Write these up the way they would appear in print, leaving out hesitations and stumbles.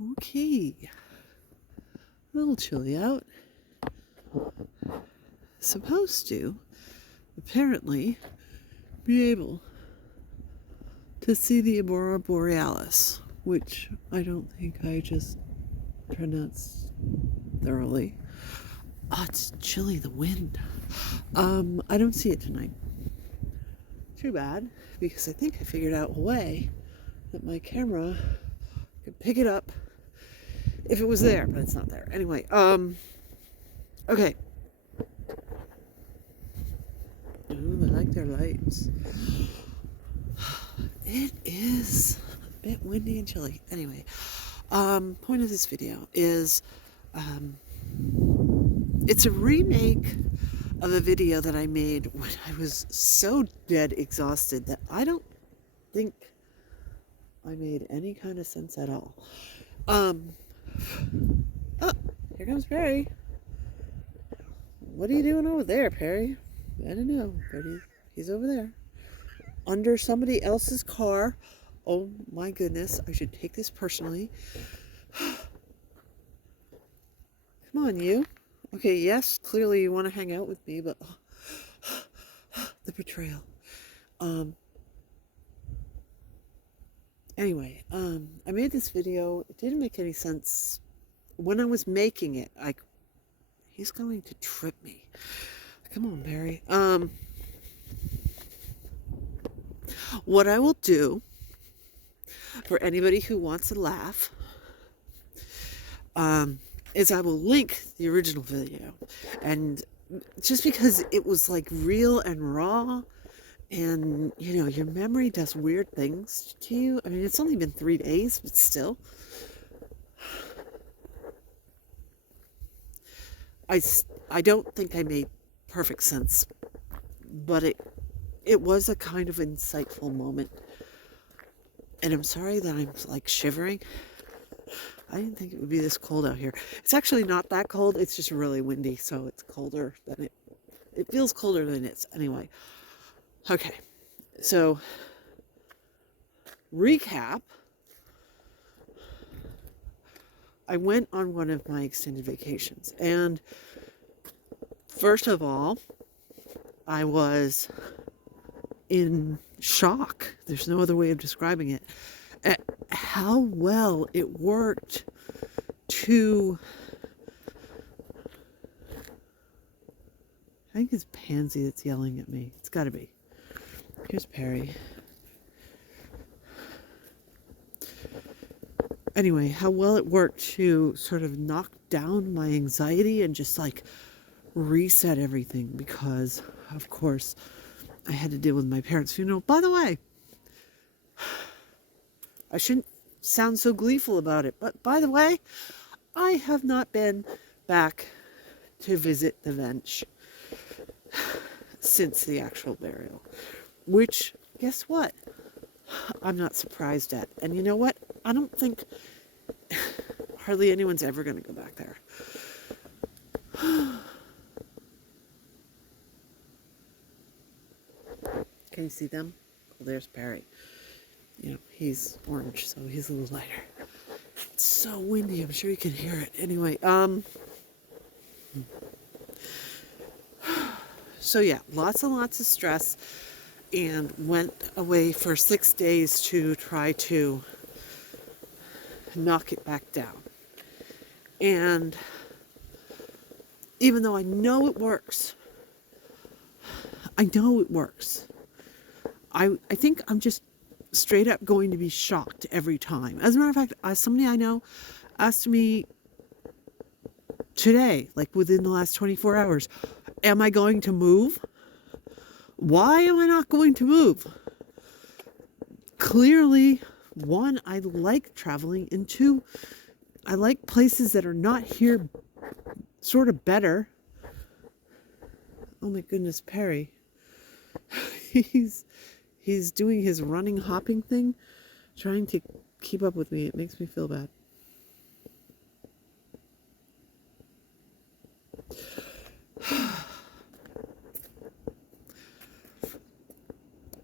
Okay, a little chilly out. Supposed to, apparently, be able to see the Aurora Borealis, which I don't think I just pronounced thoroughly. Oh, it's chilly, the wind. I don't see it tonight. Too bad, because I think I figured out a way that my camera could pick it up if it was there, but it's not there. Anyway, okay. Ooh, I like their lights. It is a bit windy and chilly. Anyway, point of this video is, it's a remake of a video that I made when I was so dead exhausted that I don't think I made any kind of sense at all. Oh, here comes Perry. What are you doing over there, Perry? I don't know, but he's over there. Under somebody else's car. Oh my goodness, I should take this personally. Come on, you. Okay, yes, clearly you want to hang out with me, but the betrayal. Anyway, I made this video. It didn't make any sense. When I was making it, he's going to trip me. Come on, Barry. What I will do for anybody who wants to laugh, is I will link the original video. And just because it was like real and raw, and you know, your memory does weird things to you. I mean, it's only been 3 days, but still. I don't think I made perfect sense, but it was a kind of insightful moment. And I'm sorry that I'm like shivering. I didn't think it would be this cold out here. It's actually not that cold. It's just really windy, so it's colder than it feels colder than it is. Anyway, okay. So, recap. I went on one of my extended vacations, and first of all, I was in shock. There's no other way of describing it. At how well it worked to... I think it's Pansy that's yelling at me. It's got to be. Here's Perry. Anyway, how well it worked to sort of knock down my anxiety and just like reset everything, because of course I had to deal with my parents' funeral. By the way, I shouldn't sound so gleeful about it, but by the way, I have not been back to visit the Vench since the actual burial, which, guess what? I'm not surprised at. And you know what? I don't think hardly anyone's ever going to go back there. Can you see them? Oh, there's Perry. You know, he's orange, so he's a little lighter. It's so windy, I'm sure you can hear it. Anyway, so yeah, lots and lots of stress, and went away for 6 days to try to knock it back down. And even though I know it works, I think I'm just straight up going to be shocked every time. As a matter of fact, somebody I know asked me today, like within the last 24 hours, am I going to move? Why am I not going to move? Clearly, one, I like traveling, and two, I like places that are not here sort of better. Oh my goodness, Perry. He's doing his running, hopping thing, trying to keep up with me. It makes me feel bad.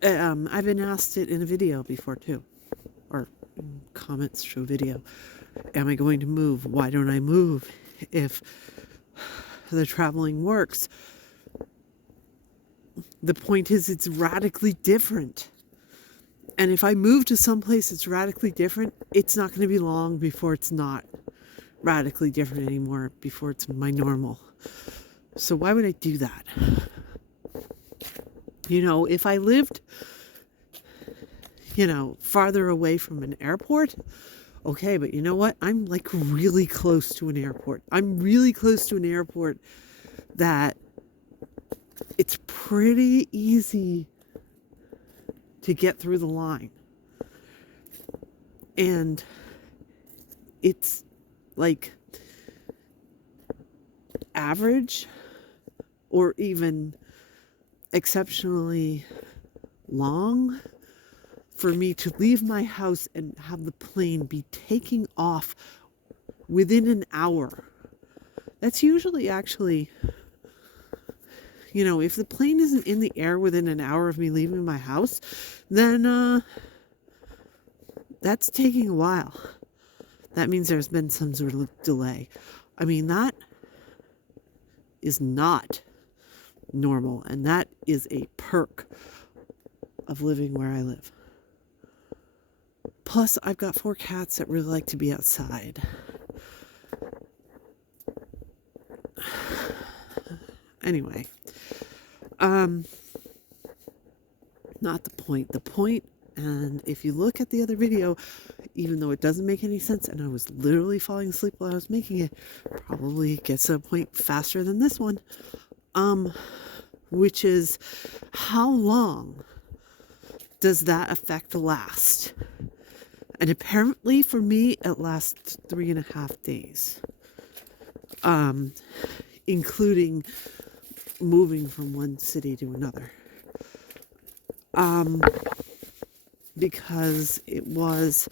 I've been asked it in a video before too, or comments to a video. Am I going to move? Why don't I move if the traveling works? The point is, it's radically different. And if I move to someplace that's radically different, it's not going to be long before it's not radically different anymore, before it's my normal. So why would I do that? If I lived, farther away from an airport, okay, but you know what? I'm like really close to an airport. I'm really close to an airport that it's pretty easy to get through the line. And it's like average or even exceptionally long for me to leave my house and have the plane be taking off within an hour. That's usually actually, if the plane isn't in the air within an hour of me leaving my house, then that's taking a while. That means there's been some sort of delay. I mean, that is not normal, and that is a perk of living where I live. Plus, I've got 4 cats that really like to be outside. Anyway, not the point. The point, and if you look at the other video, even though it doesn't make any sense, and I was literally falling asleep while I was making it, probably gets to a point faster than this one, which is, how long does that effect last? And apparently for me, it lasts 3.5 days, including moving from one city to another. Because it was,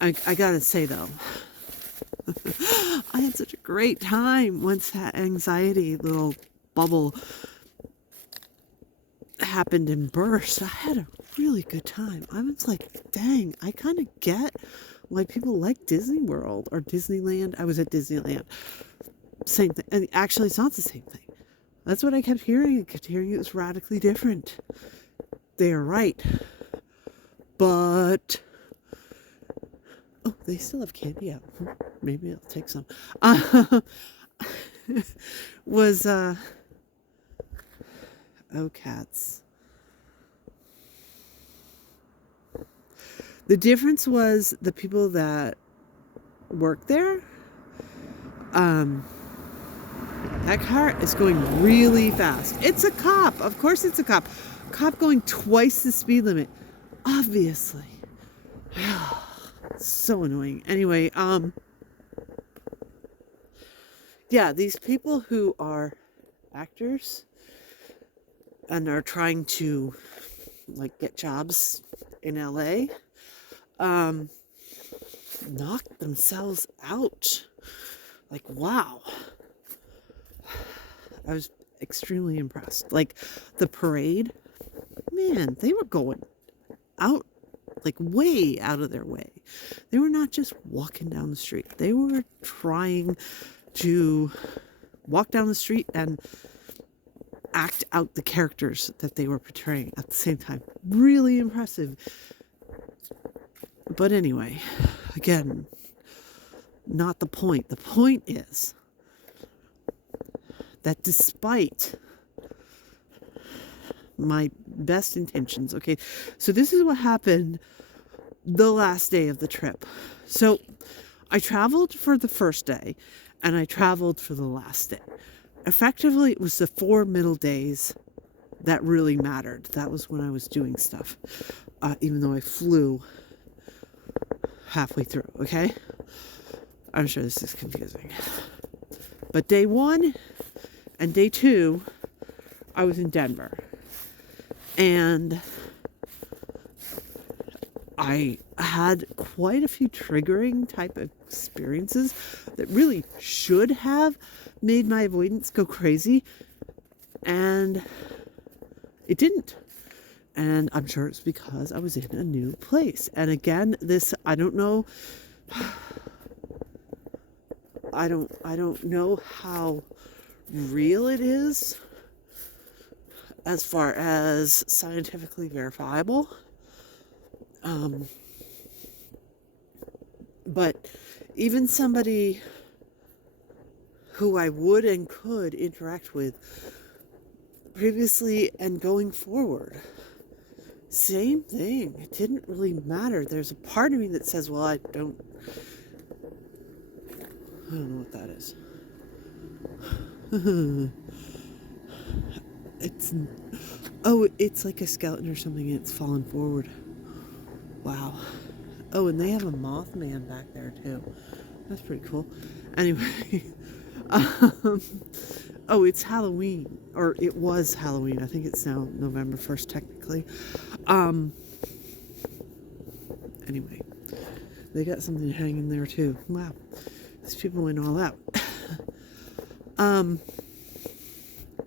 I gotta say though, I had such a great time once that anxiety little bubble happened and burst. I had a really good time. I was like, dang, I kind of get why people like Disney World or Disneyland. I was at Disneyland. Same thing. And actually, it's not the same thing. That's what I kept hearing. I kept hearing it was radically different. They are right. But, oh, they still have candy out. Maybe I'll take some. Cats. The difference was the people that work there. That car is going really fast. It's a cop. Of course it's a cop. Cop going twice the speed limit. Obviously. So annoying. Anyway, yeah, these people who are actors and are trying to get jobs in LA, knock themselves out. Like, wow. I was extremely impressed. The parade, man, they were going out, way out of their way. They were not just walking down the street. They were trying to walk down the street and act out the characters that they were portraying at the same time. Really impressive. But anyway, again, not the point. The point is that despite my best intentions, okay, so this is what happened the last day of the trip. So I traveled for the first day and I traveled for the last day. Effectively, it was the 4 middle days that really mattered. That was when I was doing stuff, even though I flew halfway through, okay? I'm sure this is confusing. But day 1 and day 2, I was in Denver. And I had quite a few triggering type of experiences that really should have made my avoidance go crazy. And it didn't. And I'm sure it's because I was in a new place. And again, this, I don't know I don't know how real it is as far as scientifically verifiable. But even somebody who I would and could interact with previously and going forward, same thing. It didn't really matter. There's a part of me that says, well, I don't know what that is. It's like a skeleton or something, and it's fallen forward. Wow. Oh, and they have a Mothman back there too. That's pretty cool. Anyway, it's Halloween, or it was Halloween. I think it's now November 1st technically. Anyway, they got something hanging there too. Wow, these people went all out.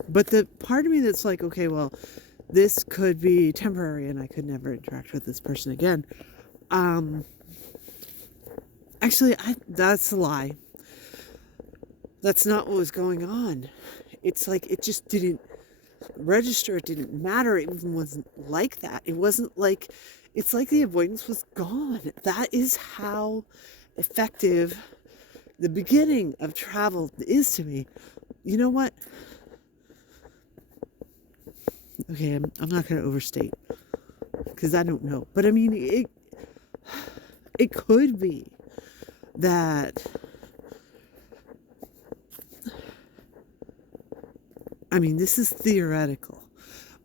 But the part of me that's like, okay, well, this could be temporary and I could never interact with this person again. Actually, that's a lie. That's not what was going on. It's like, it just didn't register. It didn't matter. It even wasn't like that. It wasn't like, it's like the avoidance was gone. That is how effective the beginning of travel is to me. You know what? Okay, I'm not going to overstate because I don't know. But I mean, it could be that, I mean, this is theoretical,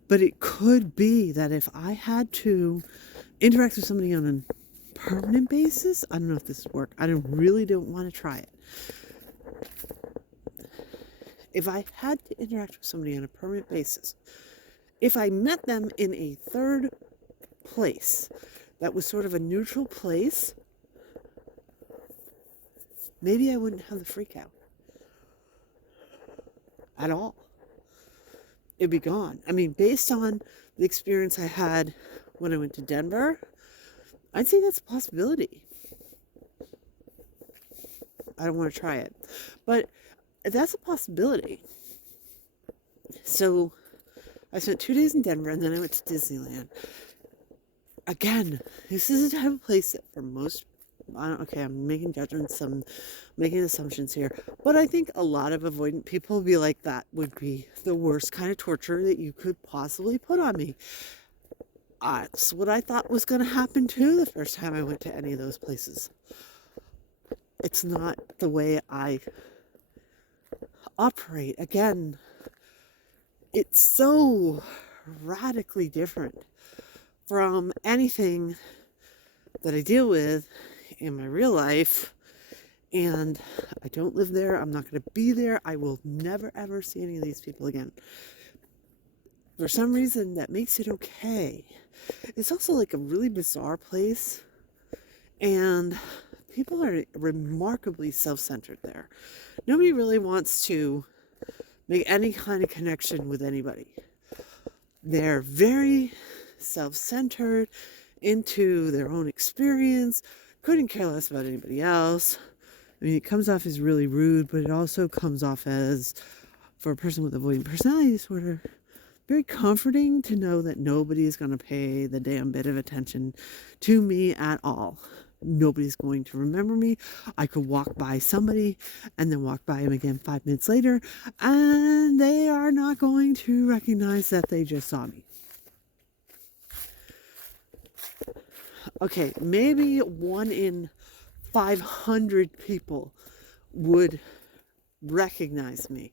but it could be that if I had to interact with somebody on a permanent basis, I don't know if this would work. I really don't want to try it. If I had to interact with somebody on a permanent basis, if I met them in a third place that was sort of a neutral place, maybe I wouldn't have the freak out at all. It'd be gone. I mean, based on the experience I had when I went to Denver, I'd say that's a possibility. I don't want to try it, but that's a possibility. So I spent 2 days in Denver and then I went to Disneyland. Again, this is a type of place that for most, I'm making judgments, I'm making assumptions here, but I think a lot of avoidant people would be like, that would be the worst kind of torture that you could possibly put on me. That's what I thought was going to happen too the first time I went to any of those places. It's not the way I operate. Again, it's so radically different from anything that I deal with in my real life, and I don't live there. I'm not going to be there. I will never ever see any of these people again. For some reason, that makes it okay. It's also like a really bizarre place, and people are remarkably self-centered there. Nobody really wants to make any kind of connection with anybody. They're very self-centered, into their own experience, couldn't care less about anybody else. I mean, it comes off as really rude, but it also comes off as, for a person with avoidant personality disorder, very comforting to know that nobody is going to pay the damn bit of attention to me at all. Nobody's going to remember me. I could walk by somebody and then walk by him again 5 minutes later, and they are not going to recognize that they just saw me. Okay, maybe 1 in 500 people would recognize me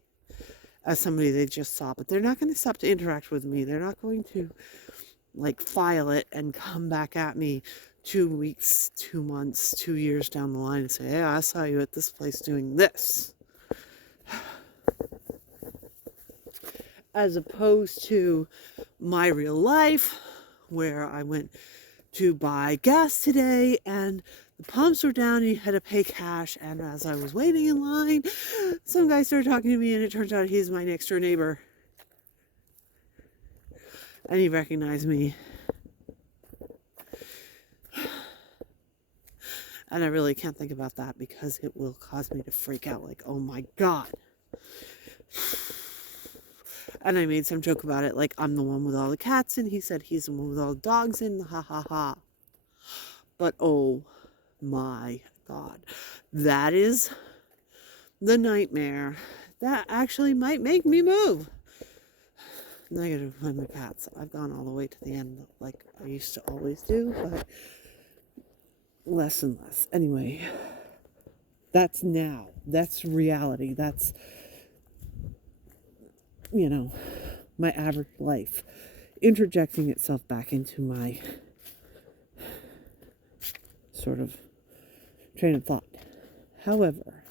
as somebody they just saw, but they're not going to stop to interact with me. They're not going to file it and come back at me 2 weeks, 2 months, 2 years down the line and say, hey, I saw you at this place doing this. As opposed to my real life, where I went to buy gas today and the pumps were down and you had to pay cash, and as I was waiting in line, some guy started talking to me, and it turns out he's my next door neighbor, and he recognized me. And I really can't think about that because it will cause me to freak out like, oh my God. And I made some joke about it, like I'm the one with all the cats and he said he's the one with all the dogs in, ha ha ha. But oh my God, that is the nightmare that actually might make me move. Negative with my cats. I've gone all the way to the end like I used to always do, but less and less. Anyway, that's now. That's reality. That's, you know, my average life interjecting itself back into my sort of train of thought. However,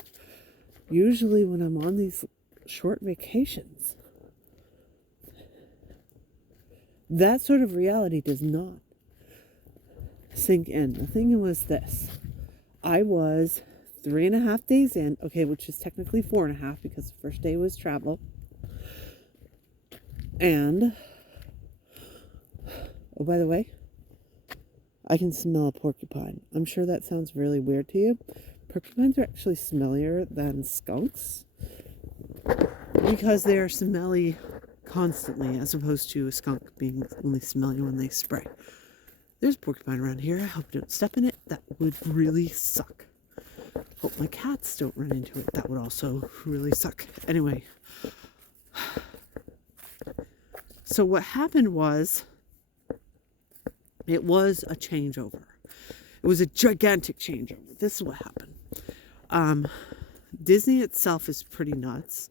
usually when I'm on these short vacations, that sort of reality does not sink in. The thing was this. I was 3.5 days in, okay, which is technically 4.5 because the first day was travel. And, oh, by the way, I can smell a porcupine. I'm sure that sounds really weird to you. Porcupines are actually smellier than skunks because they are smelly constantly as opposed to a skunk being only smelly when they spray. There's a porcupine around here. I hope you don't step in it. That would really suck. Hope my cats don't run into it. That would also really suck. Anyway. So what happened was, it was a changeover. It was a gigantic changeover. This is what happened. Disney itself is pretty nuts.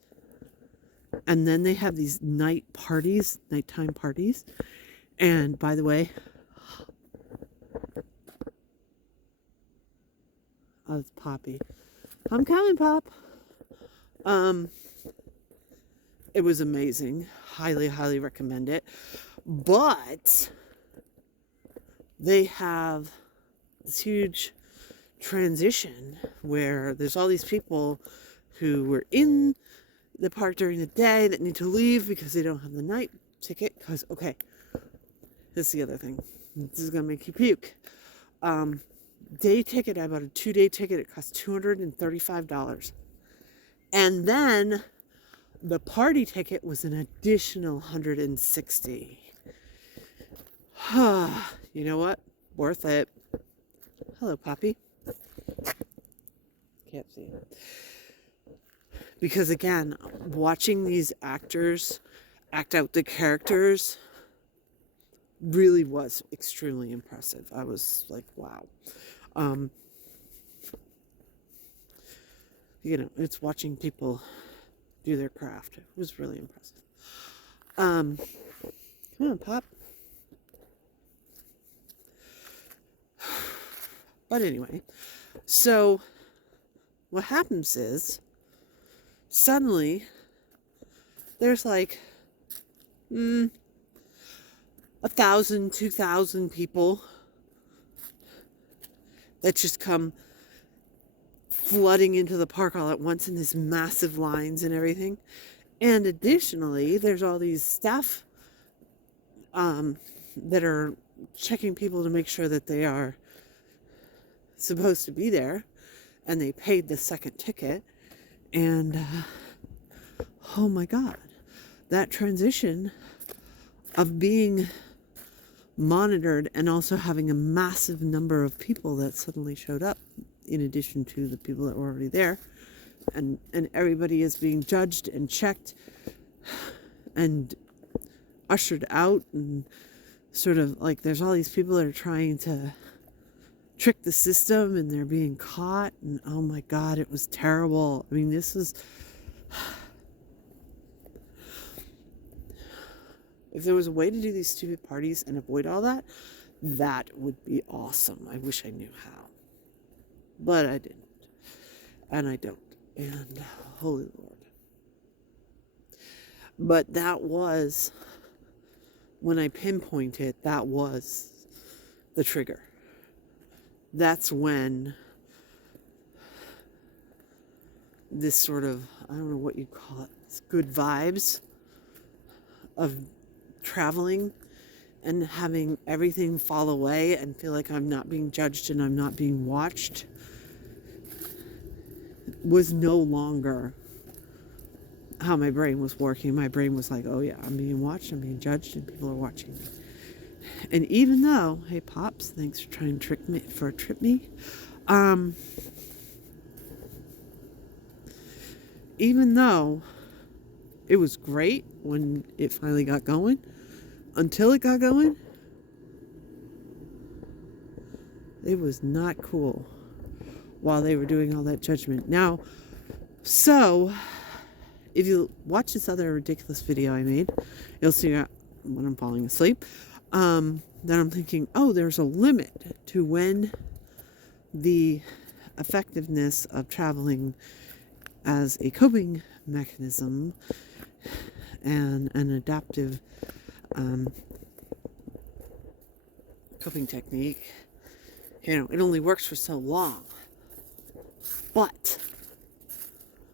And then they have these nighttime parties. And by the way, oh, it's Poppy. I'm coming, Pop. It was amazing. Highly, highly recommend it. But they have this huge transition where there's all these people who were in the park during the day that need to leave because they don't have the night ticket. Because, okay, this is the other thing. This is going to make you puke. Day ticket, I bought a 2-day ticket. It cost $235. And then the party ticket was an additional $160. You know what? Worth it. Hello, Poppy. Can't see it. Because again, watching these actors act out the characters really was extremely impressive. I was like, wow. You know, it's watching people do their craft. It was really impressive. Come on, Pop. But anyway, so what happens is suddenly there's like 1,000, 2,000 people that just come flooding into the park all at once in these massive lines and everything. And additionally, there's all these staff that are checking people to make sure that they are supposed to be there and they paid the second ticket. And oh my God, that transition of being monitored and also having a massive number of people that suddenly showed up in addition to the people that were already there, and everybody is being judged and checked and ushered out, and sort of like there's all these people that are trying to trick the system and they're being caught, and oh my God, it was terrible. I mean, this is, if there was a way to do these stupid parties and avoid all that, that would be awesome. I wish I knew how. But I didn't. And I don't. And holy Lord. But that was, when I pinpointed, that was the trigger. That's when this sort of, I don't know what you call it, good vibes of traveling and having everything fall away and feel like I'm not being judged and I'm not being watched was no longer how my brain was working. My brain was like, oh yeah, I'm being watched, I'm being judged, and people are watching me. And even though, hey Pops, thanks for trying to trip me. Even though it was great when it finally got going, until it got going, it was not cool while they were doing all that judgment. Now, so if you watch this other ridiculous video I made, you'll see when I'm falling asleep, that I'm thinking, oh, there's a limit to when the effectiveness of traveling as a coping mechanism and an adaptive coping technique, it only works for so long. But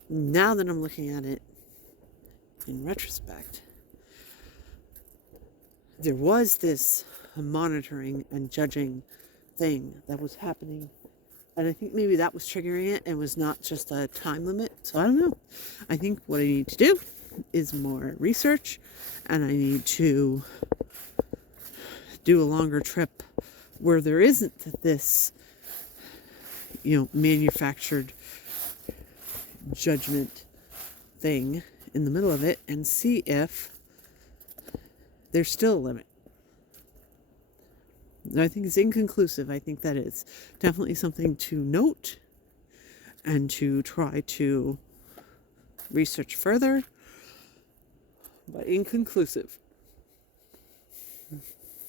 now that I'm looking at it in retrospect, there was this monitoring and judging thing that was happening. And I think maybe that was triggering it and was not just a time limit. So I don't know. I think what I need to do is more research, and I need to do a longer trip where there isn't this, manufactured judgment thing in the middle of it, and see if there's still a limit. I think it's inconclusive. I think that it's definitely something to note and to try to research further, but inconclusive.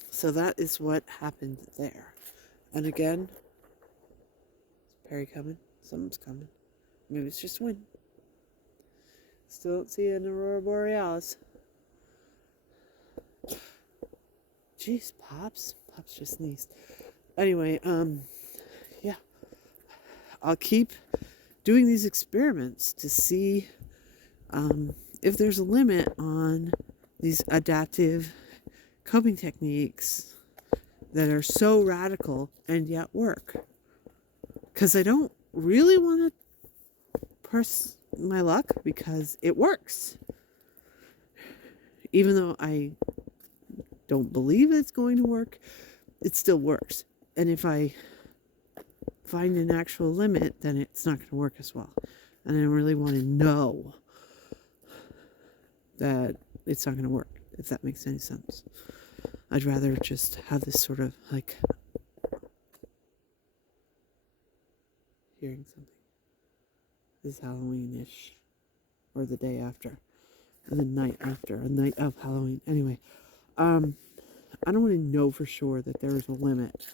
So that is what happened there. And again, is Perry coming? Something's coming. Maybe it's just wind. Still don't see an aurora borealis. Jeez, Pops just sneezed. Anyway, yeah. I'll keep doing these experiments to see if there's a limit on these adaptive coping techniques that are so radical and yet work. Because I don't really want to press my luck, because it works. Even though I don't believe it's going to work, it still works. And if I find an actual limit, then it's not going to work as well. And I don't really want to know that it's not going to work, if that makes any sense. I'd rather just have this sort of like hearing something. This is Halloween-ish, or the day after, and the night after, a night of Halloween. Anyway, I don't want to know for sure that there is a limit.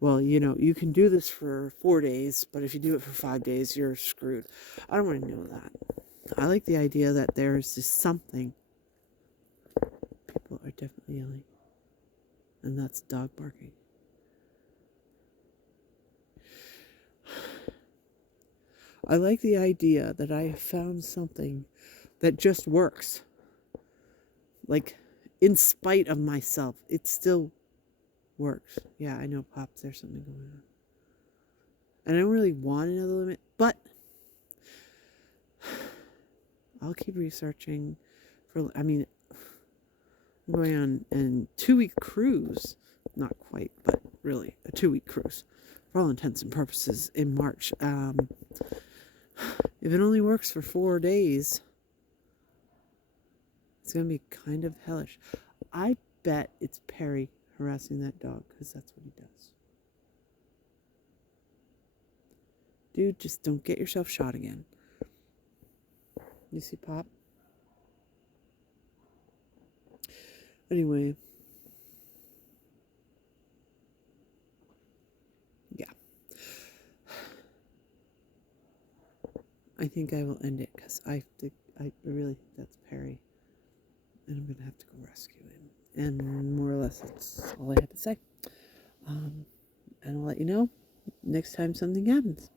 Well, you can do this for 4 days, but if you do it for 5 days, you're screwed. I don't want to know that. I like the idea that there is just something. People are definitely yelling. And that's dog barking. I like the idea that I have found something that just works. Like, in spite of myself, it still works. Yeah, I know, Pops, there's something going on. And I don't really want another limit, but I'll keep researching I'm going on a 2-week cruise. Not quite, but really a 2-week cruise for all intents and purposes in March. If it only works for 4 days, it's going to be kind of hellish. I bet it's Perry harassing that dog, because that's what he does. Dude, just don't get yourself shot again. You see Pop? Anyway. Yeah. I think I will end it, because I really think that's Perry. And I'm going to have to go rescue him. And more or less, that's all I have to say. And I'll let you know next time something happens.